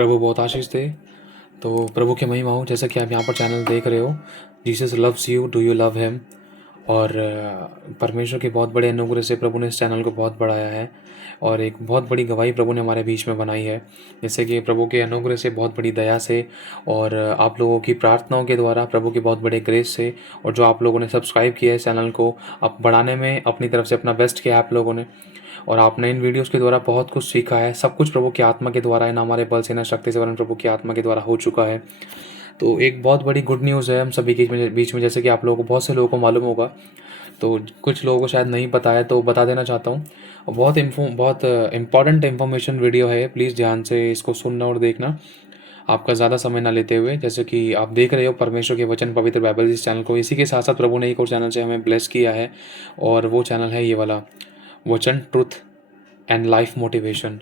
प्रभु बहुत आशीष दे। तो प्रभु की महिमा हो, जैसा कि आप यहाँ पर चैनल देख रहे हो, Jesus loves you, do you love him. और परमेश्वर के बहुत बड़े अनुग्रह से प्रभु ने इस चैनल को बहुत बढ़ाया है और एक बहुत बड़ी गवाही प्रभु ने हमारे बीच में बनाई है। जैसे कि प्रभु के अनुग्रह से, बहुत बड़ी दया से और आप लोगों की प्रार्थनाओं के द्वारा, प्रभु के बहुत बड़े ग्रेस से, और जो आप लोगों ने सब्सक्राइब किया है चैनल को आप बढ़ाने में, अपनी तरफ से अपना बेस्ट किया आप लोगों ने, और आपने इन वीडियोस के द्वारा बहुत कुछ सीखा है। सब कुछ प्रभु की आत्मा के द्वारा है, ना हमारे बल से ना शक्ति से, वरन प्रभु की आत्मा के द्वारा हो चुका है। तो एक बहुत बड़ी गुड न्यूज़ है हम सभी के बीच में, जैसे कि आप लोगों को, बहुत से लोगों को मालूम होगा, तो कुछ लोगों को शायद नहीं पता है, तो बता देना चाहता हूँ। और बहुत इंपॉर्टेंट इन्फॉर्मेशन वीडियो है, प्लीज़ ध्यान से इसको सुनना और देखना, आपका ज़्यादा समय ना लेते हुए। जैसे कि आप देख रहे हो परमेश्वर के वचन पवित्र बाइबल इस चैनल को, इसी के साथ साथ प्रभु ने एक और चैनल से हमें ब्लेस किया है, और वो चैनल है ये वाला, वचन ट्रुथ एंड लाइफ मोटिवेशन।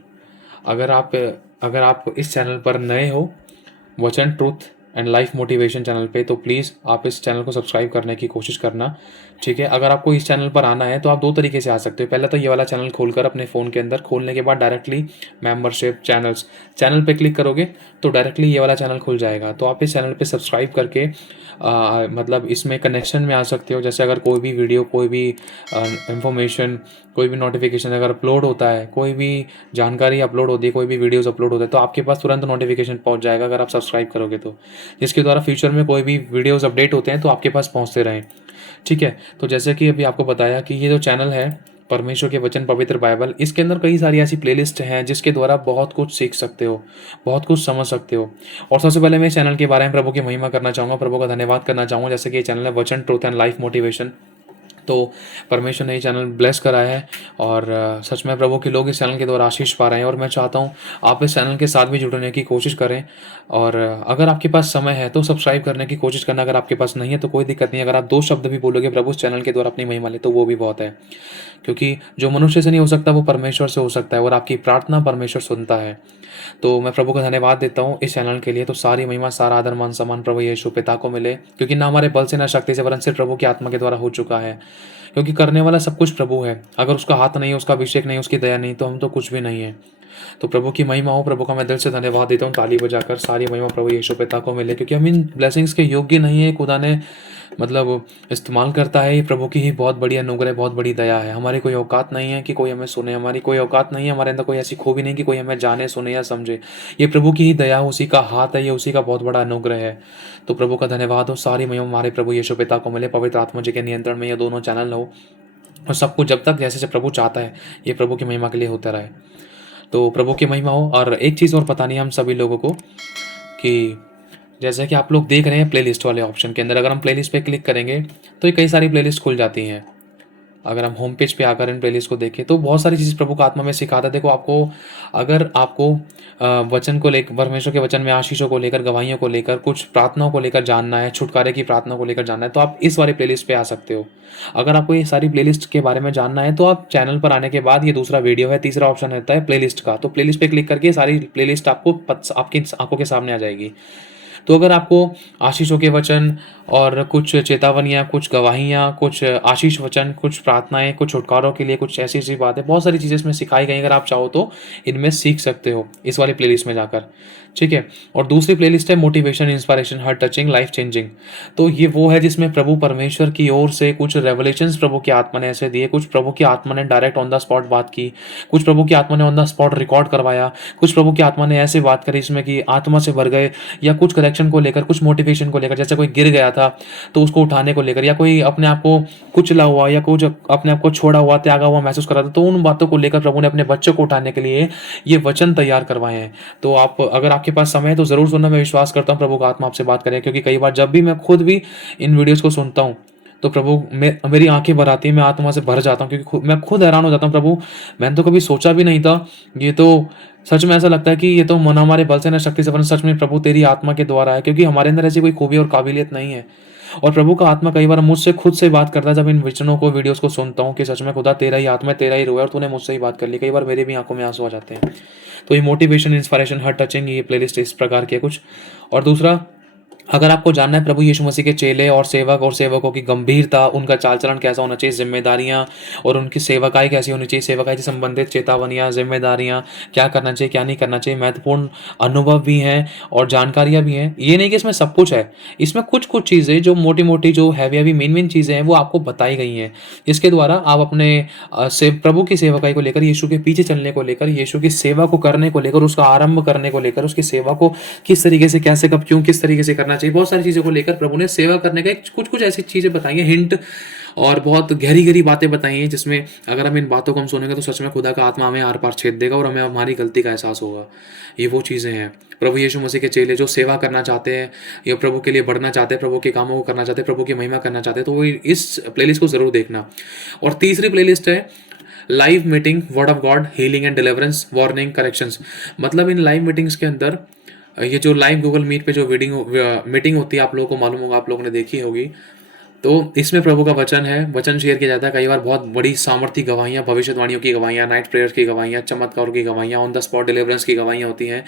अगर आप इस चैनल पर नए हो, वचन truth and life motivation channel पे, तो प्लीज़ आप इस चैनल को सब्सक्राइब करने की कोशिश करना, ठीक है। अगर आपको इस चैनल पर आना है तो आप दो तरीके से आ सकते हो। पहले तो ये वाला चैनल खोलकर अपने फ़ोन के अंदर, खोलने के बाद डायरेक्टली मेंबरशिप चैनल पे क्लिक करोगे तो डायरेक्टली ये वाला चैनल खुल जाएगा। तो आप इस चैनल पे सब्सक्राइब करके मतलब इसमें कनेक्शन में आ सकते हो। जैसे अगर कोई भी वीडियो, कोई भी इंफॉर्मेशन, कोई भी नोटिफिकेशन अगर अपलोड होता है, कोई भी जानकारी अपलोड होती है, कोई भी वीडियोज़ अपलोड होता है, तो आपके पास तुरंत नोटिफिकेशन पहुंच जाएगा अगर आप सब्सक्राइब करोगे तो, जिसके द्वारा फ्यूचर में कोई भी वीडियोज़ अपडेट होते हैं तो आपके पास पहुंचते रहें, ठीक है। तो जैसे कि अभी आपको बताया कि ये जो चैनल है परमेश्वर के वचन पवित्र बाइबल, इसके अंदर कई सारी ऐसी प्लेलिस्ट हैं जिसके द्वारा बहुत कुछ सीख सकते हो, बहुत कुछ समझ सकते हो। और सबसे पहले मैं इस चैनल के बारे में प्रभु की महिमा करना चाहूँगा, प्रभु का धन्यवाद करना चाहूँगा। जैसे कि ये चैनल है वचन ट्रूथ एंड लाइफ मोटिवेशन, तो परमेश्वर ने ये चैनल ब्लेस करा है और सच में प्रभु के लोग इस चैनल के द्वारा आशीष पा रहे हैं। और मैं चाहता हूँ आप इस चैनल के साथ भी जुड़ने की कोशिश करें, और अगर आपके पास समय है तो सब्सक्राइब करने की कोशिश करना। अगर आपके पास नहीं है तो कोई दिक्कत नहीं, अगर आप दो शब्द भी बोलोगे प्रभु इस चैनल के द्वारा अपनी महिमा ले, तो वो भी बहुत है, क्योंकि जो मनुष्य से नहीं हो सकता वो परमेश्वर से हो सकता है, और आपकी प्रार्थना परमेश्वर सुनता है। तो मैं प्रभु का धन्यवाद देता हूँ इस चैनल के लिए। तो सारी महिमा, सारा आदर, मान सम्मान प्रभु यीशु पिता को मिले, क्योंकि ना हमारे बल से ना शक्ति से, वरन सिर्फ प्रभु की आत्मा के द्वारा हो चुका है। क्योंकि करने वाला सब कुछ प्रभु है, अगर उसका हाथ नहीं है, उसका अभिषेक नहीं, उसकी दया नहीं, तो हम तो कुछ भी नहीं है। तो प्रभु की महिमा हो, प्रभु का मैं दिल से धन्यवाद देता हूँ ताली बजाकर। सारी महिमा प्रभु यीशु पिता को मिले, क्योंकि हम इन ब्लेसिंग्स के योग्य नहीं है, खुदा ने मतलब इस्तेमाल करता है। ये प्रभु की ही बहुत बड़ी अनुग्रह, बहुत बड़ी दया है। हमारी कोई औकात नहीं है कि कोई हमें सुने, हमारी कोई औकात नहीं है, हमारे अंदर कोई ऐसी खूबी नहीं कि कोई हमें जाने, सुने या समझे। ये प्रभु की ही दया, उसी का हाथ है, ये उसी का बहुत बड़ा अनुग्रह है। तो प्रभु का धन्यवाद हो। सारी महिमा हमारे प्रभु यीशु पिता को मिले, पवित्र आत्मा जी के नियंत्रण में ये दोनों चैनल हो, और सब कुछ जब तक जैसे जैसे प्रभु चाहता है ये प्रभु की महिमा के लिए होता रहे। तो प्रभु की महिमा हो। और एक चीज़ और बतानी है हम सभी लोगों को, कि जैसे कि आप लोग देख रहे हैं प्लेलिस्ट वाले ऑप्शन के अंदर, अगर हम प्लेलिस्ट पे क्लिक करेंगे तो ये कई सारी प्लेलिस्ट खुल जाती हैं। अगर हम होम पेज पे आकर इन प्लेलिस्ट को देखें तो बहुत सारी चीज़ प्रभु का आत्मा में सिखाता है। देखो, अगर आपको वचन को लेकर, परमेश्वर के वचन में आशीषों को लेकर, गवाहियों को लेकर, कुछ प्रार्थनाओं को लेकर जानना है, छुटकारे की प्रार्थनाओं को लेकर जानना है, तो आप इस वाले प्लेलिस्ट पे आ सकते हो। अगर आपको ये सारी प्लेलिस्ट के बारे में जानना है तो आप चैनल पर आने के बाद, ये दूसरा वीडियो है, तीसरा ऑप्शन रहता है प्लेलिस्ट का, तो प्लेलिस्ट पे क्लिक करके सारी प्लेलिस्ट आपकी आंखों के सामने आ जाएगी। तो अगर आपको आशीषों के वचन और कुछ चेतावनियाँ, कुछ गवाहियाँ, कुछ आशीष वचन, कुछ प्रार्थनाएँ, कुछ छुटकारों के लिए कुछ ऐसी-ऐसी बातें, बहुत सारी चीज़ें इसमें सिखाई गई हैं। अगर आप चाहो तो इनमें सीख सकते हो इस वाली प्लेलिस्ट में जाकर, ठीक है। और दूसरी प्लेलिस्ट है motivation, inspiration, heart touching, life changing. तो ये वो है जिसमें प्रभु परमेश्वर की ओर से कुछ रेवलेशंस प्रभु की आत्मा ने ऐसे दिए, कुछ प्रभु की आत्मा ने डायरेक्ट ऑन द स्पॉट बात की, कुछ प्रभु की आत्मा ने ऑन द स्पॉट रिकॉर्ड करवाया, कुछ प्रभु की आत्मा ने ऐसे बात करी इसमें कि आत्मा से भर गए, या कुछ करेक्शन को लेकर, कुछ मोटिवेशन को लेकर, जैसे कोई गिर गया था तो उसको उठाने को लेकर, या कोई अपने आप को कुचला हुआ, या कुछ अपने आप को छोड़ा हुआ, त्यागा हुआ महसूस कर रहा था, तो उन बातों को लेकर प्रभु ने अपने बच्चों को उठाने के लिए ये वचन तैयार करवाए हैं। तो आप, अगर आपके पास समय है तो ज़रूर सुनना। मैं विश्वास करता हूँ प्रभु का आत्मा आपसे बात करें, क्योंकि कई बार जब भी मैं खुद भी इन वीडियोज़ को सुनता हूँ तो प्रभु मेरी आंखें भर आती हैं, मैं आत्मा से भर जाता हूँ, क्योंकि मैं खुद हैरान हो जाता हूँ। प्रभु, मैंने तो कभी सोचा भी नहीं था, ये तो सच में ऐसा लगता है कि ये तो मन हमारे बल से न शक्ति से, वरन सच में प्रभु तेरी आत्मा के द्वारा है, क्योंकि हमारे अंदर ऐसी कोई खूबी और काबिलियत नहीं है। और प्रभु का आत्मा कई बार मुझसे खुद से बात करता है जब इन वचनों को, वीडियोस को सुनता हूँ, कि सच में खुदा तेरा ही आत्मा, तेरा ही रूह है, और तूने मुझसे ही बात कर ली। कई बार मेरी भी आंखों में आंसू आ जाते हैं। तो ये मोटिवेशन, इंस्पिरेशन, हार्ट टचिंग, ये प्लेलिस्ट इस प्रकार की है कुछ। और दूसरा अगर आपको जानना है प्रभु यीशु मसीह के चेले और सेवक और सेवकों की गंभीरता, उनका चाल-चलन कैसा होना चाहिए, ज़िम्मेदारियाँ और उनकी सेवकाई कैसी होनी चाहिए, सेवकाई से संबंधित चेतावनियाँ, ज़िम्मेदारियाँ, क्या करना चाहिए, क्या नहीं करना चाहिए, महत्वपूर्ण अनुभव भी हैं और जानकारियाँ भी हैं। ये नहीं कि इसमें सब कुछ है, इसमें कुछ-कुछ चीज़ें जो मोटी-मोटी, जो हैवी-हैवी, मेन-मेन चीज़ें हैं, वो आपको बताई गई हैं। इसके द्वारा आप अपने प्रभु की सेवकाई को लेकर, यीशु के पीछे चलने को लेकर, यीशु की सेवा को करने को लेकर, उसका आरंभ करने को लेकर, उसकी सेवा को किस तरीके से, कैसे, कब, क्यों, किस तरीके से करना चाहिए, बहुत सारी चीज़ों को लेकर प्रभु ने सेवा करने का कुछ-कुछ ऐसी चीज़ें बताई हैं, हिंट, और बहुत गहरी-गहरी बातें बताई हैं, जिसमें अगर हम इन बातों को हम सुनेंगे तो सच में खुदा का आत्मा हमें आर-पार छेद देगा और हमें हमारी गलती का एहसास होगा। ये वो चीज़ें हैं। प्रभु यीशु मसीह के चेले जो सेवा करना चाहते हैं या प्रभु के लिए बढ़ना चाहते हैं, प्रभु के कामों को करना चाहते हैं, प्रभु की महिमा करना चाहते हैं, तो वो इस प्लेलिस्ट को ज़रूर देखना। और तीसरी प्लेलिस्ट है live meeting, word of God, healing and deliverance, warning, corrections. मतलब इन लाइव मीटिंग्स के अंदर ये जो लाइव गूगल मीट पे जो मीटिंग होती है, आप लोगों को मालूम होगा, आप लोगों ने देखी होगी। तो इसमें प्रभु का वचन है, वचन शेयर किया जाता है। कई बार बहुत बड़ी सामर्थी गवाहियाँ, भविष्यवाणियों की गवाहियाँ, नाइट प्रेयर्स की गवाहियाँ, चमत्कारों की गवाहियाँ, ऑन द स्पॉट डिलीवरेंस की गवाहियाँ होती हैं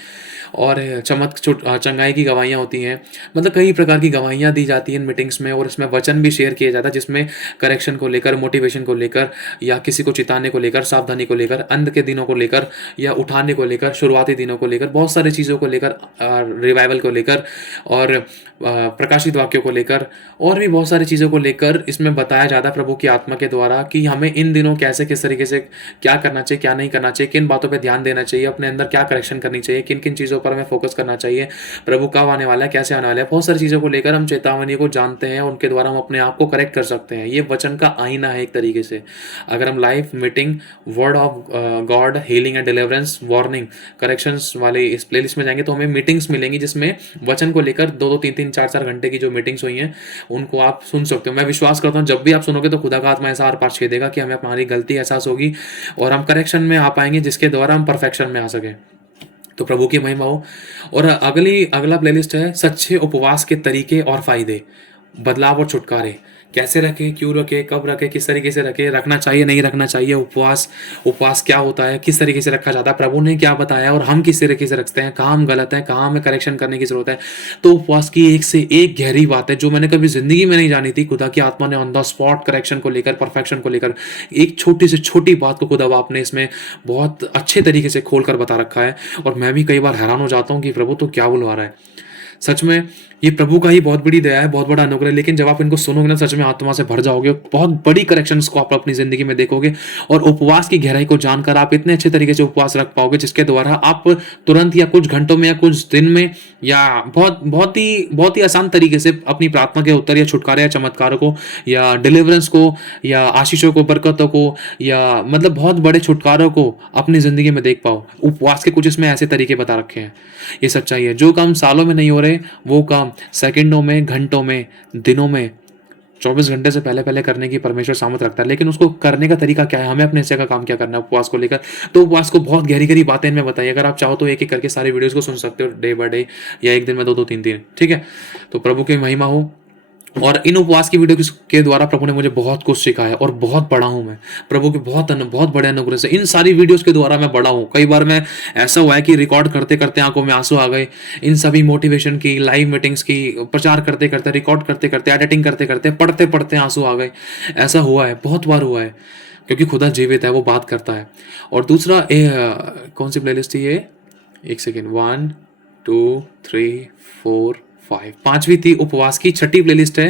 और चंगाई की गवाहियाँ होती हैं। मतलब कई प्रकार की गवाहियाँ दी जाती हैं इन मीटिंग्स में, और इसमें वचन भी शेयर किया जाता है, जिसमें करेक्शन को लेकर, मोटिवेशन को लेकर, या किसी को चिताने को लेकर, सावधानी को लेकर, अंत के दिनों को लेकर, या उठाने को लेकर, शुरुआती दिनों को लेकर, बहुत सारी चीज़ों को लेकर, रिवाइवल को लेकर, और प्रकाशित वाक्यों को लेकर, और भी बहुत सारी चीज़ों को लेकर इसमें बताया जाता है प्रभु की आत्मा के द्वारा कि हमें इन दिनों कैसे, किस तरीके से क्या करना चाहिए, क्या नहीं करना चाहिए, किन बातों पे ध्यान देना चाहिए, अपने अंदर क्या करेक्शन करनी चाहिए, किन किन चीज़ों पर हमें फोकस करना चाहिए, प्रभु कब आने वाला है, कैसे आने वाला है। बहुत सारी चीज़ों को लेकर हम चेतावनी को जानते हैं, उनके द्वारा हम अपने आप को करेक्ट कर सकते हैं। ये वचन का आईना है एक तरीके से। अगर हम live meeting, word of God, healing and deliverance, warning, corrections वाले इस प्लेलिस्ट में जाएंगे तो हमें मीटिंग्स मिलेंगी, जिसमें वचन को लेकर 2-2, 3-3, 4-4 घंटे की जो मीटिंग्स हुई हैं उनको आप सुन सकते हो। मैं विश्वास करता हूँ जब भी आप सुनोगे तो खुदा का आत्मा ऐसा आर पार छेदेगा कि हमें हमारी गलती एहसास होगी और हम करेक्शन में आ पाएंगे, जिसके द्वारा हम परफेक्शन में आ सकें। तो प्रभु की महिमा हो। और अगला प्लेलिस्ट है सच्चे उपवास के तरीके और फायदे, बदलाव और छुटकारे। कैसे रखें, क्यों रखें, कब रखें, किस तरीके से रखें, रखना चाहिए, नहीं रखना चाहिए, उपवास उपवास क्या होता है, किस तरीके से रखा जाता है, प्रभु ने क्या बताया और हम किस तरीके से रखते हैं, कहाँ हम गलत हैं, कहाँ हमें करेक्शन करने की ज़रूरत है। तो उपवास की एक से एक गहरी बात है जो मैंने कभी ज़िंदगी में नहीं जानी थी। खुदा की आत्मा ने ऑन द स्पॉट करेक्शन को लेकर, परफेक्शन को लेकर, एक छोटी से छोटी बात को खुदा बाप ने इसमें बहुत अच्छे तरीके से खोल कर बता रखा है। और मैं भी कई बार हैरान हो जाता हूँ कि प्रभु तो क्या बुलवा रहा है। सच में ये प्रभु का ही बहुत बड़ी दया है, बहुत बड़ा अनुग्रह है। लेकिन जब आप इनको सुनोगे ना, सच में आत्मा से भर जाओगे, बहुत बड़ी करेक्शंस को आप अपनी ज़िंदगी में देखोगे। और उपवास की गहराई को जानकर आप इतने अच्छे तरीके से उपवास रख पाओगे, जिसके द्वारा आप तुरंत या कुछ घंटों में या कुछ दिन में या बहुत ही आसान तरीके से अपनी प्रार्थना के उत्तर या छुटकारे या चमत्कारों को या डिलीवरेंस को या आशीषों को, बरकतों को, या मतलब बहुत बड़े छुटकारों को अपनी ज़िंदगी में देख पाओ। उपवास के कुछ इसमें ऐसे तरीके बता रखे हैं। ये सच्चाई है। जो काम सालों में नहीं हो रहे, वो काम सेकंडों में, घंटों में, दिनों में, 24 घंटे से पहले पहले करने की परमेश्वर सामर्थ रखता है। लेकिन उसको करने का तरीका क्या है, हमें अपने हिस्से का काम क्या करना है उपवास को लेकर। तो उपवास को बहुत गहरी गहरी बातें इनमें बताइए। अगर आप चाहो तो एक एक करके सारी वीडियोस को सुन सकते हो, डे बाय डे, या एक दिन में 2-2, 3-3। ठीक है। तो प्रभु की महिमा हो। और इन उपवास की वीडियो के द्वारा प्रभु ने मुझे बहुत कुछ सिखाया और बहुत बड़ा हूँ मैं प्रभु के बहुत बड़े अनुग्रह से। इन सारी वीडियोस के द्वारा मैं बड़ा हूँ। कई बार मैं ऐसा हुआ है कि रिकॉर्ड करते करते आंखों में आंसू आ गए। इन सभी मोटिवेशन की, लाइव मीटिंग्स की, प्रचार करते करते, रिकॉर्ड करते करते, एडिटिंग करते करते, पढ़ते पढ़ते आंसू आ गए। ऐसा हुआ है, बहुत बार हुआ है, क्योंकि खुदा जीवित है, वो बात करता है। और दूसरा कौन सी प्लेलिस्ट थी ये, एक सेकेंड, 1 2 3 4 5, पांचवी थी उपवास की। छठी प्लेलिस्ट है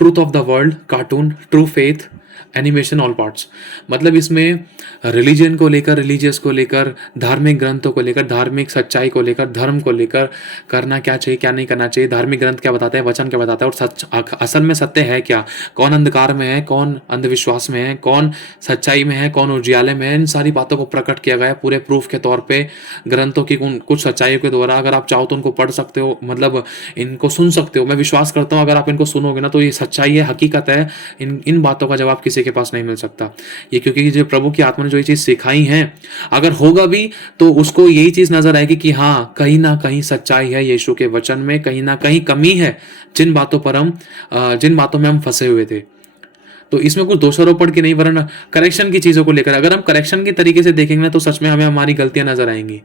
truth of the world, cartoon, true faith, animation, all parts. मतलब इसमें रिलीजन को लेकर, रिलीजियस को लेकर, धार्मिक ग्रंथों को लेकर, धार्मिक सच्चाई को लेकर, धर्म को लेकर, करना क्या चाहिए, क्या नहीं करना चाहिए, धार्मिक ग्रंथ क्या बताते हैं, वचन क्या बताता है, और सच असल में सत्य है क्या, कौन अंधकार में है, कौन अंधविश्वास में है, कौन सच्चाई में है, कौन उजियाले में है। इन सारी बातों को प्रकट किया गया पूरे प्रूफ के तौर पे ग्रंथों की कुछ सच्चाइयों के द्वारा। अगर आप चाहो तो उनको पढ़ सकते हो, मतलब इनको सुन सकते हो। मैं विश्वास करता हूँ अगर आप इनको सुनोगे ना, तो ये सच्चाई है, हकीकत है। इन बातों का जवाब किसी के पास नहीं मिल सकता। ये क्योंकि जो प्रभु की आत्मा ने जो ये चीज़ सिखाई है, अगर होगा भी तो उसको यही चीज़ नजर आएगी कि हाँ, कहीं ना कहीं सच्चाई है यीशु के वचन में, कहीं ना कहीं कमी है जिन बातों में हम फंसे हुए थे। तो इसमें कुछ दोषारोपण की नहीं, वरन करेक्शन की चीज़ों को लेकर। अगर हम करेक्शन के तरीके से देखेंगे ना, तो सच में हमें हमारी गलतियां नजर आएंगी।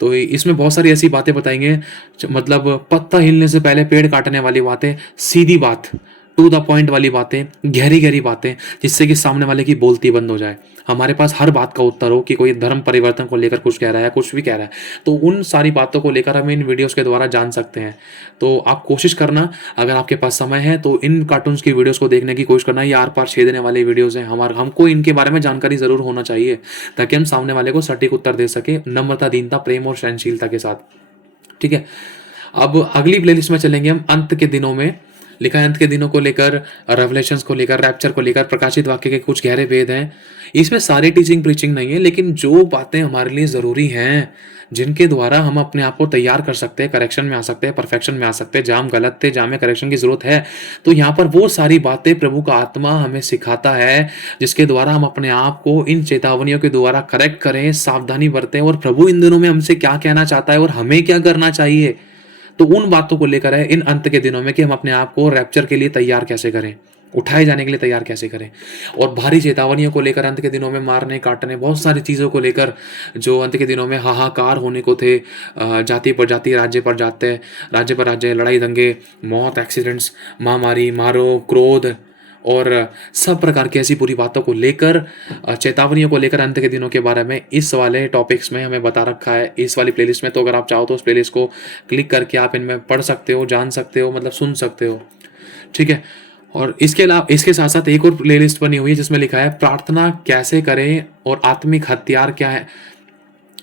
तो इसमें बहुत सारी ऐसी बातें बताएंगे, मतलब पत्ता हिलने से पहले पेड़ काटने वाली बातें, सीधी बात, टू द पॉइंट वाली बातें, गहरी गहरी बातें, जिससे कि सामने वाले की बोलती बंद हो जाए। हमारे पास हर बात का उत्तर हो कि कोई धर्म परिवर्तन को लेकर कुछ कह रहा है, कुछ भी कह रहा है, तो उन सारी बातों को लेकर हम इन वीडियोस के द्वारा जान सकते हैं। तो आप कोशिश करना, अगर आपके पास समय है तो इन कार्टून्स की वीडियोस को देखने की कोशिश करना। ये आर पार छेदने वाले वीडियोस हैं, हमको इनके बारे में जानकारी जरूर होना चाहिए, ताकि हम सामने वाले को सटीक उत्तर दे सके, नम्रता, दीनता, प्रेम और सहनशीलता के साथ। ठीक है, अब अगली प्लेलिस्ट में चलेंगे हम अंत के दिनों में। लिखा है अंत के दिनों को लेकर, रेवलेशंस को लेकर, रैप्चर को लेकर, प्रकाशित वाक्य के कुछ गहरे भेद हैं। इसमें सारी टीचिंग प्रीचिंग नहीं है, लेकिन जो बातें हमारे लिए ज़रूरी हैं, जिनके द्वारा हम अपने आप को तैयार कर सकते हैं, करेक्शन में आ सकते हैं, परफेक्शन में आ सकते हैं। जहाँ हम गलत थे, जहाँ हमें करेक्शन की ज़रूरत है, तो यहाँ पर वो सारी बातें प्रभु का आत्मा हमें सिखाता है, जिसके द्वारा हम अपने आप को इन चेतावनियों के द्वारा करेक्ट करें, सावधानी बरतें, और प्रभु इन दिनों में हमसे क्या कहना चाहता है और हमें क्या करना चाहिए। तो उन बातों को लेकर है इन अंत के दिनों में कि हम अपने आप को रैप्चर के लिए तैयार कैसे करें, उठाए जाने के लिए तैयार कैसे करें। और भारी चेतावनियों को लेकर, अंत के दिनों में मारने काटने, बहुत सारी चीज़ों को लेकर जो अंत के दिनों में हाहाकार होने को थे, जाति पर जाति, राज्य पर जाते, राज्य पर राज्य, लड़ाई दंगे, मौत, एक्सीडेंट्स, महामारी, मारो, क्रोध और सब प्रकार की ऐसी बुरी बातों को लेकर, चेतावनियों को लेकर अंत के दिनों के बारे में इस वाले टॉपिक्स में हमें बता रखा है, इस वाली प्लेलिस्ट में। तो अगर आप चाहो तो उस प्लेलिस्ट को क्लिक करके आप इनमें पढ़ सकते हो, जान सकते हो, मतलब सुन सकते हो। ठीक है, और इसके अलावा इसके साथ साथ एक और प्लेलिस्ट बनी हुई है जिसमें लिखा है प्रार्थना कैसे करें और आत्मिक हथियार क्या है,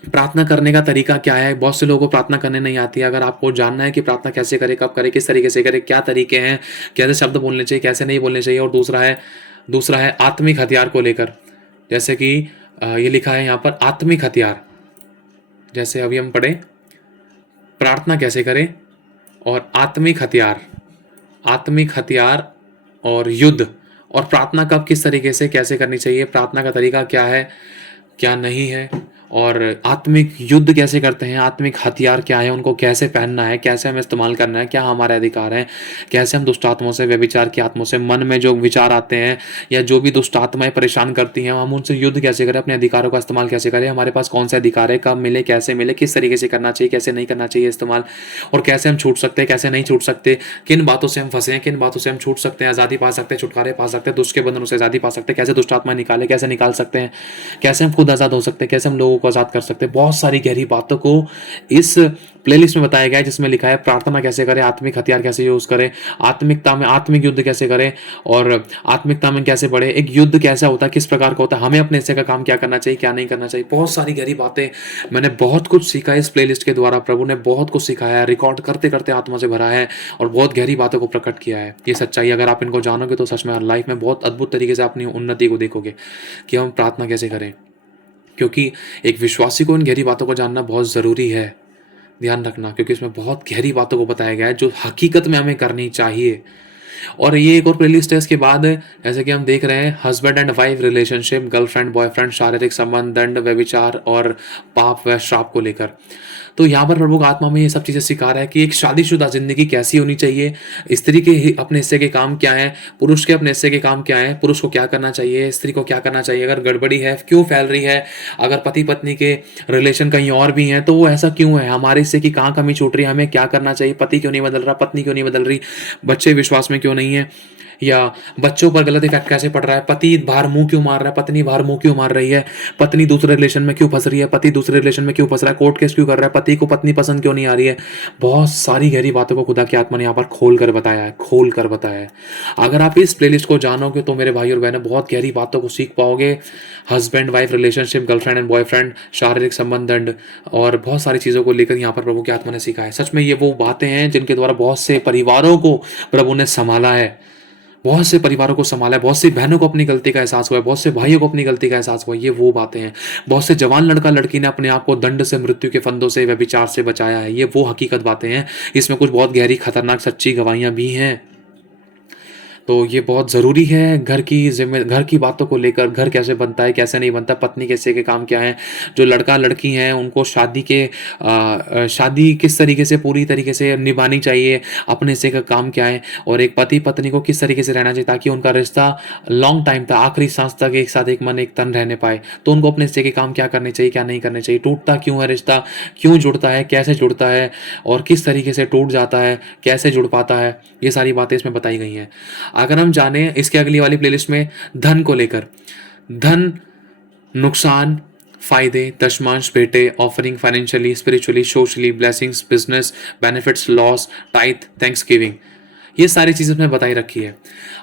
प्रार्थना करने का तरीका क्या है। बहुत से लोगों को प्रार्थना करने नहीं आती है। अगर आपको जानना है कि प्रार्थना कैसे करें, कब करें, किस तरीके से करें, क्या तरीके हैं, कैसे शब्द बोलने चाहिए, कैसे नहीं बोलने चाहिए, और दूसरा है आत्मिक हथियार को लेकर। जैसे कि ये लिखा है यहाँ पर आत्मिक हथियार, जैसे अभी हम पढ़े प्रार्थना कैसे करें और आत्मिक हथियार और युद्ध, और प्रार्थना कब किस तरीके से कैसे करनी चाहिए, प्रार्थना का तरीका क्या है, क्या नहीं है, और आत्मिक युद्ध कैसे करते हैं, आत्मिक हथियार क्या है, उनको कैसे पहनना है, कैसे हमें इस्तेमाल करना है, क्या हमारे अधिकार हैं, कैसे हम दुष्ट आत्माओं से, व्यभिचार की आत्माओं से, मन में जो विचार आते हैं या जो भी दुष्ट आत्माएं परेशान करती हैं, हम उनसे युद्ध कैसे करें, अपने अधिकारों का इस्तेमाल कैसे करें, हमारे पास कौन से अधिकार है, कब मिले, कैसे मिले, किस तरीके से करना चाहिए, कैसे नहीं करना चाहिए इस्तेमाल, और कैसे हम छूट सकते हैं, कैसे नहीं छूट सकते, किन बातों से हम फंसे हैं, किन बातों से हम छूट सकते हैं, आज़ादी पा सकते हैं, छुटकारे पा सकते हैं, दुष्ट के बंधनों से आज़ादी पा सकते हैं, कैसे दुष्ट आत्मा निकाले, कैसे निकाल सकते हैं, कैसे हम खुद आज़ाद हो सकते हैं, कैसे हम लोगों को आज़ाद कर सकते हैं। बहुत सारी गहरी बातों को इस प्लेलिस्ट में बताया गया है, जिसमें लिखा है प्रार्थना कैसे करें, आत्मिक हथियार कैसे यूज करें, आत्मिकता में आत्मिक युद्ध कैसे करें, और आत्मिकता में कैसे बढ़े, एक युद्ध कैसा होता है, किस प्रकार का होता है, हमें अपने हिस्से का काम क्या करना चाहिए, क्या नहीं करना चाहिए। बहुत सारी गहरी बातें, मैंने बहुत कुछ सीखा इस प्लेलिस्ट के द्वारा। प्रभु ने बहुत कुछ सिखाया है, रिकॉर्ड करते करते आत्मा से भरा है और बहुत गहरी बातों को प्रकट किया है। ये सच्चाई अगर आप इनको जानोगे तो सच में लाइफ में बहुत अद्भुत तरीके से अपनी उन्नति को देखोगे कि हम प्रार्थना कैसे करें, क्योंकि एक विश्वासी को इन गहरी बातों को जानना बहुत ज़रूरी है। ध्यान रखना, क्योंकि इसमें बहुत गहरी बातों को बताया गया है जो हकीकत में हमें करनी चाहिए। और ये एक और प्लेलिस्ट है इसके बाद, जैसे कि हम देख रहे हैं husband and wife relationship, girlfriend boyfriend, शारीरिक संबंध, दंड, व्यभिचार और पाप व श्राप को लेकर। तो यहाँ पर प्रभु का आत्मा में ये सब चीज़ें सिखा रहा है कि एक शादीशुदा जिंदगी कैसी होनी चाहिए, स्त्री के अपने हिस्से के काम क्या है, पुरुष के अपने हिस्से के काम क्या है, पुरुष को क्या करना चाहिए, स्त्री को क्या करना चाहिए, अगर गड़बड़ी है क्यों फैल रही है, अगर पति पत्नी के रिलेशन कहीं और भी हैं तो वो ऐसा क्यों है, हमारे हिस्से की कहाँ कमी छूट रही है, हमें क्या करना चाहिए, पति क्यों नहीं बदल रहा, पत्नी क्यों नहीं बदल रही, बच्चे विश्वास में क्यों नहीं है, या बच्चों पर गलत इफेक्ट कैसे पड़ रहा है, पति बाहर मुंह क्यों मार रहा है, पत्नी बाहर मुंह क्यों मार रही है, पत्नी दूसरे रिलेशन में क्यों फंस रही है, पति दूसरे रिलेशन में क्यों फंस रहा है, कोर्ट केस क्यों कर रहा है, पति को पत्नी पसंद क्यों नहीं आ रही है। बहुत सारी गहरी बातों को खुदा की आत्मा ने यहाँ पर खोल कर बताया है। अगर आप इस प्लेलिस्ट को जानोगे तो मेरे भाई और बहनों बहुत गहरी बातों को सीख पाओगे। Husband wife relationship, girlfriend and boyfriend, शारीरिक संबंध, दंड और बहुत सारी चीज़ों को लेकर यहाँ पर प्रभु की आत्मा ने सीखा है। सच में ये वो बातें हैं जिनके द्वारा बहुत से परिवारों को प्रभु ने संभाला है, बहुत से परिवारों को संभाला है, बहुत सी बहनों को अपनी गलती का एहसास हुआ है, बहुत से भाइयों को अपनी गलती का एहसास हुआ है। ये वो बातें हैं। बहुत से जवान लड़का लड़की ने अपने आप को दंड से, मृत्यु के फंदों से, व्यभिचार से बचाया है। ये वो हकीकत बातें हैं। इसमें कुछ बहुत गहरी खतरनाक सच्ची गवाहियां भी हैं। तो ये बहुत ज़रूरी है घर की बातों को लेकर, घर कैसे बनता है, कैसे नहीं बनता, पत्नी कैसे के काम क्या हैं, जो लड़का-लड़की हैं उनको शादी किस तरीके से पूरी तरीके से निभानी चाहिए, अपने हिस्से का काम क्या है और एक पति-पत्नी को किस तरीके से रहना चाहिए ताकि उनका रिश्ता लॉन्ग टाइम तक, आखिरी सांस तक एक साथ एक मन एक तन रहने पाए। तो उनको अपने हिस्से के काम क्या करने चाहिए, क्या नहीं करने चाहिए, टूटता क्यों है रिश्ता, क्यों जुड़ता है, कैसे जुड़ता है और किस तरीके से टूट जाता है, कैसे जुड़ पाता है, ये सारी बातें इसमें बताई गई हैं। अगर हम जाने इसके अगली वाली प्लेलिस्ट में धन को लेकर, धन, नुकसान, फायदे, दशमांश, भेंटे, offering, financially, spiritually, socially, blessings, business, benefits, loss, tithe, thanksgiving, ये सारी चीज़ें उसमें बताई रखी है।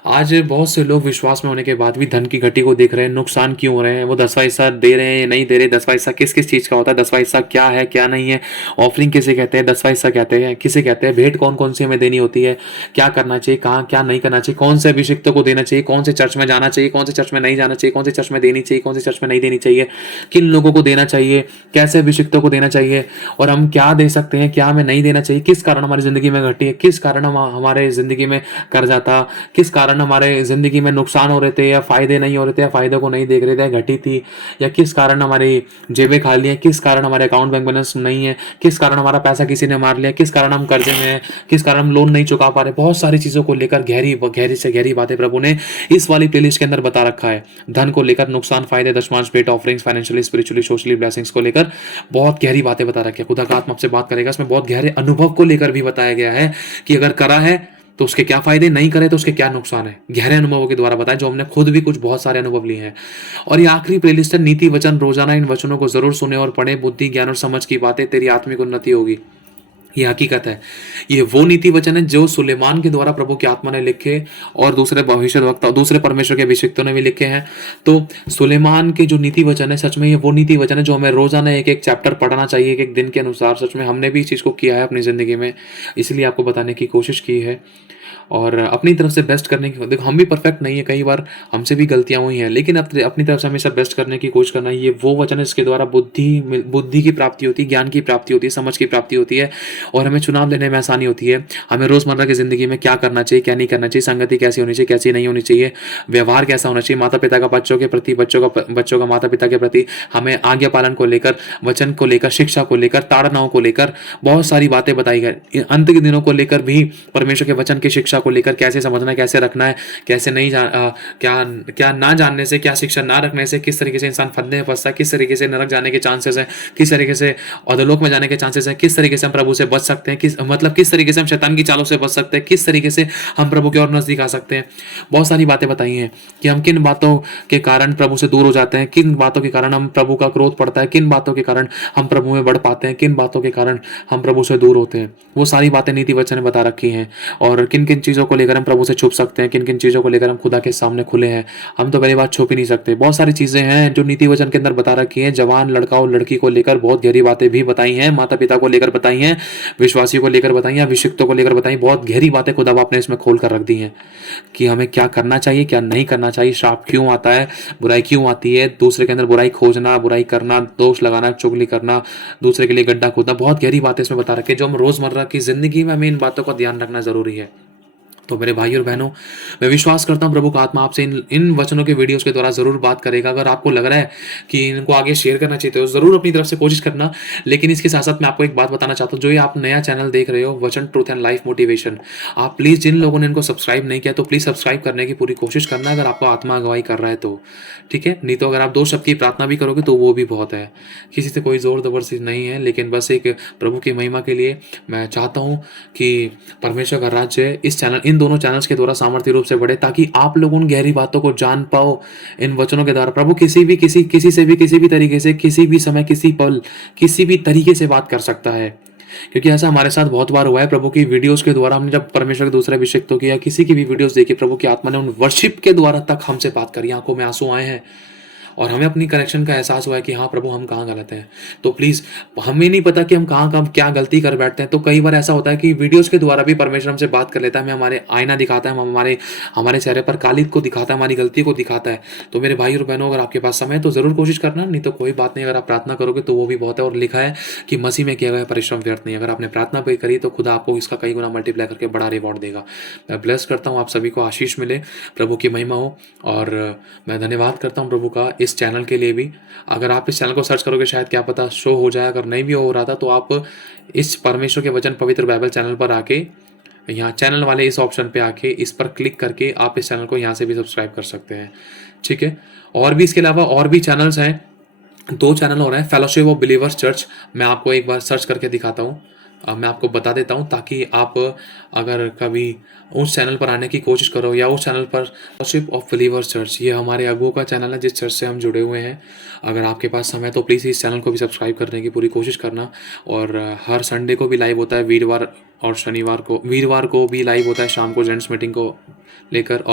आज बहुत से लोग विश्वास में होने के बाद भी धन की घटी को देख रहे हैं, नुकसान क्यों हो रहे हैं, वो 10वां हिस्सा दे रहे हैं या नहीं दे रहे, 10वां हिस्सा किस किस चीज़ का होता है, 10वां हिस्सा क्या है क्या नहीं है, ऑफरिंग किसे कहते हैं, 10वां हिस्सा कहते हैं किसे कहते हैं, भेंट कौन कौन सी हमें देनी होती है, क्या करना चाहिए, कहाँ क्या नहीं करना चाहिए, कौन से अभिषिक्तों को देना चाहिए, कौन से चर्च में जाना चाहिए, कौन से चर्च में नहीं जाना चाहिए, कौन से चर्च में देनी चाहिए, कौन से चर्च में नहीं देनी चाहिए, किन लोगों को देना चाहिए, कैसे अभिषिक्तों को देना चाहिए और हम क्या दे सकते हैं, क्या हमें नहीं देना चाहिए, किस कारण हमारी ज़िंदगी में घटी है, किस कारण हम हमारे ज़िंदगी में कर जाता, किस कारण हमारे ज़िंदगी में नुकसान हो रहे थे या फ़ायदे नहीं हो रहे थे या फ़ायदे को नहीं देख रहे थे, घटी थी, या किस कारण हमारी जेबें खाली हैं, किस कारण हमारे अकाउंट बैंक बैलेंस नहीं है, किस कारण हमारा पैसा किसी ने मार लिया, किस कारण हम कर्जे में हैं, किस कारण हम लोन नहीं चुका पा रहे। बहुत सारी चीज़ों को लेकर गहरी से गहरी बातें प्रभु ने इस वाली प्लेलिस्ट के अंदर बता रखा है। धन को लेकर, नुकसान, फायदे, दशमांश, भेंट, offerings, financially, spiritually, socially, blessings को लेकर बहुत गहरी बातें बता रखी है। खुदा का आत्मा आपसे बात करेगा, इसमें बहुत गहरे अनुभव को लेकर भी बताया गया है कि अगर करा है तो उसके क्या फायदे, नहीं करे तो उसके क्या नुकसान है, गहरे अनुभवों के द्वारा बताया, जो हमने खुद भी कुछ बहुत सारे अनुभव लिए हैं। और ये आखिरी प्लेलिस्ट है नीति वचन। रोजाना इन वचनों को जरूर सुने और पढ़े, बुद्धि, ज्ञान और समझ की बातें, तेरी आत्मिक उन्नति होगी। ये हकीकत है। ये वो नीति वचन है जो सुलेमान के द्वारा प्रभु की आत्मा ने लिखे और दूसरे भविष्यद्वक्ता, दूसरे परमेश्वर के अभिषिक्तों ने भी लिखे हैं। तो सुलेमान के जो नीति वचन है, सच में ये वो नीति वचन है जो हमें रोजाना एक एक चैप्टर पढ़ना चाहिए, एक एक दिन के अनुसार। सच में हमने भी इस चीज़ को किया है अपनी ज़िंदगी में, इसलिए आपको बताने की कोशिश की है और अपनी तरफ से बेस्ट करने की। देखो, हम भी परफेक्ट नहीं है, कई बार हमसे भी गलतियां हुई हैं, लेकिन अपनी तरफ से हमेशा बेस्ट करने की कोशिश करना। ये वो वचन है जिसके द्वारा बुद्धि की प्राप्ति होती है, ज्ञान की प्राप्ति होती है, समझ की प्राप्ति होती है और हमें चुनाव लेने में आसानी होती है। हमें रोज़मर्रा की ज़िंदगी में क्या करना चाहिए, क्या नहीं करना चाहिए, संगति कैसी होनी चाहिए, कैसी नहीं होनी चाहिए, व्यवहार कैसा होना चाहिए, माता पिता का बच्चों के प्रति, बच्चों का माता पिता के प्रति, हमें आज्ञा पालन को लेकर, वचन को लेकर, शिक्षा को लेकर, ताड़नाओं को लेकर बहुत सारी बातें बताई गई। अंत के दिनों को लेकर भी परमेश्वर के वचन की शिक्षा को लेकर कैसे समझना है, कैसे रखना है, कैसे नहीं क्या क्या ना जानने से, क्या शिक्षा ना रखने से किस तरीके से इंसान फंदे में फंसता है, किस तरीके से नरक जाने के चांसेस है, किस तरीके से अधोलोक में जाने के चांसेस है, किस तरीके से हम प्रभु से बच सकते हैं, किस तरीके से हम शैतान की चालों से बच सकते हैं, किस तरीके से हम प्रभु की ओर नजदीक आ सकते हैं। बहुत सारी बातें बताई हैं कि हम किन बातों के कारण प्रभु से दूर हो जाते हैं, किन बातों के कारण हम प्रभु का क्रोध पड़ता है, किन बातों के कारण हम प्रभु में बढ़ पाते हैं, किन बातों के कारण हम प्रभु से दूर होते हैं। वो सारी बातें नीति वचन ने बता रखी हैं और किन किन चीज़ों को लेकर हम प्रभु से छुप सकते हैं, किन किन चीज़ों को लेकर हम खुदा के सामने खुले हैं। हम तो पहली बात छुप ही नहीं सकते। बहुत सारी चीज़ें हैं जो नीति वचन के अंदर बता रखी हैं। जवान लड़का और लड़की को लेकर बहुत गहरी बातें भी बताई हैं, माता पिता को लेकर बताई हैं, विश्वासियों को लेकर बताई हैं, अभिषिक्तों को लेकर बताई। बहुत गहरी बातें खुदा आपने इसमें खोल कर रख दी हैं कि हमें क्या करना चाहिए, क्या नहीं करना चाहिए, श्राप क्यों आता है, बुराई क्यों आती है, दूसरे के अंदर बुराई खोजना, बुराई करना, दोष लगाना, चुगली करना, दूसरे के लिए गड्ढा खोदना। बहुत गहरी बातें इसमें बता रखी है जो हम रोज़मर्रा की ज़िंदगी में हमें इन बातों का ध्यान रखना ज़रूरी है। तो मेरे भाई और बहनों, मैं विश्वास करता हूं प्रभु का आत्मा आपसे इन वचनों के वीडियोस के द्वारा जरूर बात करेगा। अगर आपको लग रहा है कि इनको आगे शेयर करना चाहिए तो जरूर अपनी तरफ से कोशिश करना। लेकिन इसके साथ साथ मैं आपको एक बात बताना चाहता हूं, जो ये आप नया चैनल देख रहे हो, वचन, ट्रूथ एंड लाइफ मोटिवेशन, आप प्लीज़, जिन लोगों ने इनको सब्सक्राइब नहीं किया तो प्लीज़ सब्सक्राइब करने की पूरी कोशिश करना, अगर आपको आत्मा अगुवाई कर रहा है तो, ठीक है। नहीं तो अगर आप 2 शब्द की प्रार्थना भी करोगे तो वो भी बहुत है। किसी से कोई जोर जबरदस्ती नहीं है, लेकिन बस एक प्रभु की महिमा के लिए मैं चाहता हूँ कि परमेश्वर का राज्य इस चैनल, इन दोनों चैनल्स के द्वारा सामर्थ्य रूप से बढ़े, ताकि आप लोग उन गहरी बातों को जान पाओ इन वचनों के द्वारा। प्रभु किसी से भी किसी भी तरीके से, किसी भी समय, किसी पल, किसी भी तरीके से बात कर सकता है। क्योंकि ऐसा हमारे साथ बहुत बार हुआ है। प्रभु की वीडियोस के द्वारा हमने जब परमेश्वर के दूसरे अभिषिक्तों की या किसी की भी वीडियोस देखी, प्रभु की आत्मा ने उन वर्शिप के द्वारा तक हमसे बात करी, आंखों में आंसू आए हैं। और हमें अपनी करेक्शन का एहसास हुआ है कि हाँ प्रभु, हम कहाँ गलत हैं। तो प्लीज़, हमें नहीं पता कि हम कहाँ क्या गलती कर बैठते हैं। तो कई बार ऐसा होता है कि वीडियोज़ के द्वारा भी परमेश्वर हमसे बात कर लेता है, हमें हमारे आईना दिखाता है, हमारे हमारे चेहरे पर कालिख को दिखाता है, हमारी गलती को दिखाता है। तो मेरे भाई और बहनों, अगर आपके पास समय है तो ज़रूर कोशिश करना, नहीं तो कोई बात नहीं। अगर आप प्रार्थना करोगे तो वो भी बहुत है, और लिखा है कि मसीह में किया गया परिश्रम व्यर्थ नहीं। अगर आपने प्रार्थना भी करी तो खुदा आपको इसका कई गुना मल्टीप्लाई करके बड़ा रिवॉर्ड देगा। मैं ब्लेस करता हूँ, आप सभी को आशीष मिले, प्रभु की महिमा हो। और मैं धन्यवाद करता हूँ प्रभु का इस चैनल के लिए भी। अगर आप इस चैनल को सर्च करोगे शायद क्या पता शो हो जाए, अगर नहीं भी हो रहा था तो आप इस परमेश्वर के वचन पवित्र बाइबल चैनल पर आके, यहाँ चैनल वाले इस ऑप्शन पे आके इस पर क्लिक करके आप इस चैनल को यहाँ से भी सब्सक्राइब कर सकते हैं, ठीक है। और भी इसके अलावा और भी चैनल्स हैं, 2 चैनल और हैं। फेलोशिप ऑफ बिलीवर्स चर्च, मैं आपको एक बार सर्च करके दिखाता हूँ, मैं आपको बता देता हूँ, ताकि आप अगर कभी उस चैनल पर आने की कोशिश करो, या उस चैनल पर फेलोशिप ऑफ बिलीवर्स चर्च, ये हमारे अगुओं का चैनल है जिस चर्च से हम जुड़े हुए हैं। अगर आपके पास समय तो प्लीज़ इस चैनल को भी सब्सक्राइब करने की पूरी कोशिश करना। और हर संडे को भी लाइव होता है, वीरवार और शनिवार को, वीरवार को भी लाइव होता है शाम को जेंट्स मीटिंग को लेकर,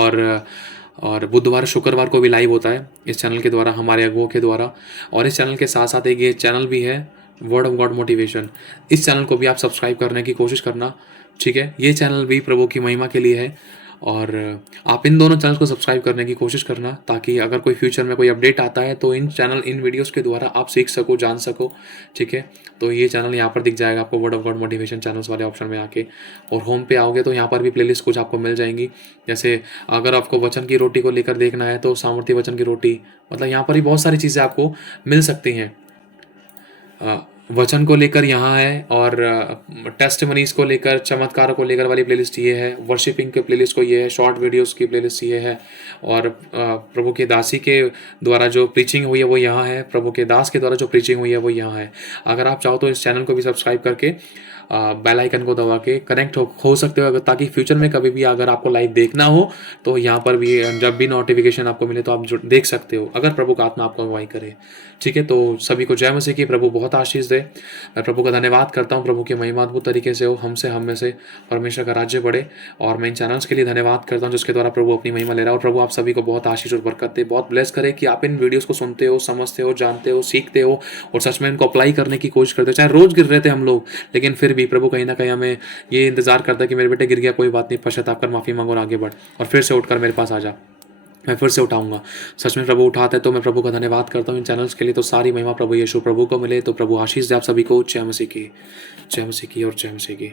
और बुधवार शुक्रवार को भी लाइव होता है इस चैनल के द्वारा, हमारे अगुओं के द्वारा। और इस चैनल के साथ साथ एक ये चैनल भी है, वर्ड ऑफ गॉड मोटिवेशन, इस चैनल को भी आप सब्सक्राइब करने की कोशिश करना, ठीक है। ये चैनल भी प्रभु की महिमा के लिए है, और आप इन दोनों चैनल्स को सब्सक्राइब करने की कोशिश करना, ताकि अगर कोई फ्यूचर में कोई अपडेट आता है तो इन वीडियोस के द्वारा आप सीख सको, जान सको, ठीक है। तो ये चैनल यहाँ पर दिख जाएगा आपको, word of God motivation channels वाले ऑप्शन में आके, और होम पे आओगे तो यहाँ पर भी प्लेलिस्ट कुछ आपको मिल जाएंगी। जैसे अगर आपको वचन की रोटी को लेकर देखना है तो सामर्थ्य वचन की रोटी, मतलब यहाँ पर भी बहुत सारी चीज़ें आपको मिल सकती हैं। वचन को लेकर यहाँ है, और टेस्टिमनीज को लेकर, चमत्कारों को लेकर वाली प्लेलिस्ट ये है, वर्शिपिंग के प्लेलिस्ट को ये है, शॉर्ट वीडियोस की प्लेलिस्ट ये है, और प्रभु के दासी के द्वारा जो प्रीचिंग हुई है वो यहाँ है, प्रभु के दास के द्वारा जो प्रीचिंग हुई है वो यहाँ है। अगर आप चाहो तो इस चैनल को भी सब्सक्राइब करके बेल आइकन को दबा के कनेक्ट हो सकते हो, ताकि फ्यूचर में कभी भी अगर आपको लाइव देखना हो तो यहाँ पर भी जब भी नोटिफिकेशन आपको मिले तो आप देख सकते हो, अगर प्रभु का आत्मा आपको अगुवाई करे, ठीक है। तो सभी को जय मसीह की, प्रभु बहुत आशीष दे। मैं प्रभु का धन्यवाद करता हूँ, प्रभु की महिमा अद्भुत तरीके से हो, हम में से परमेश्वर का राज्य बढ़े। और मैं इन चैनल्स के लिए धन्यवाद करता हूँ जिसके द्वारा प्रभु अपनी महिमा ले रहा है। और प्रभु आप सभी को बहुत आशीष और बरकत दे, बहुत ब्लेस करे कि आप इन वीडियोस को सुनते हो, समझते हो, जानते हो, सीखते हो, और सच में इनको अप्लाई करने की कोशिश करते हो। चाहे रोज गिर रहे थे हम लोग, लेकिन फिर भी प्रभु कहीं ना कहीं हमें ये इंतजार करता है कि मेरे बेटे गिर गया, कोई बात नहीं, पश्चाताप कर, माफी मांगो और आगे बढ़, और फिर से उठकर मेरे पास आ जा, मैं फिर से उठाऊंगा। सच में प्रभु उठाते हैं, तो मैं प्रभु का धन्यवाद करता हूँ इन चैनल्स के लिए। तो सारी महिमा प्रभु यीशु प्रभु को मिले। तो प्रभु आशीष दे आप सभी को। जय मसीह की, जय मसीह की और जय मसीह की।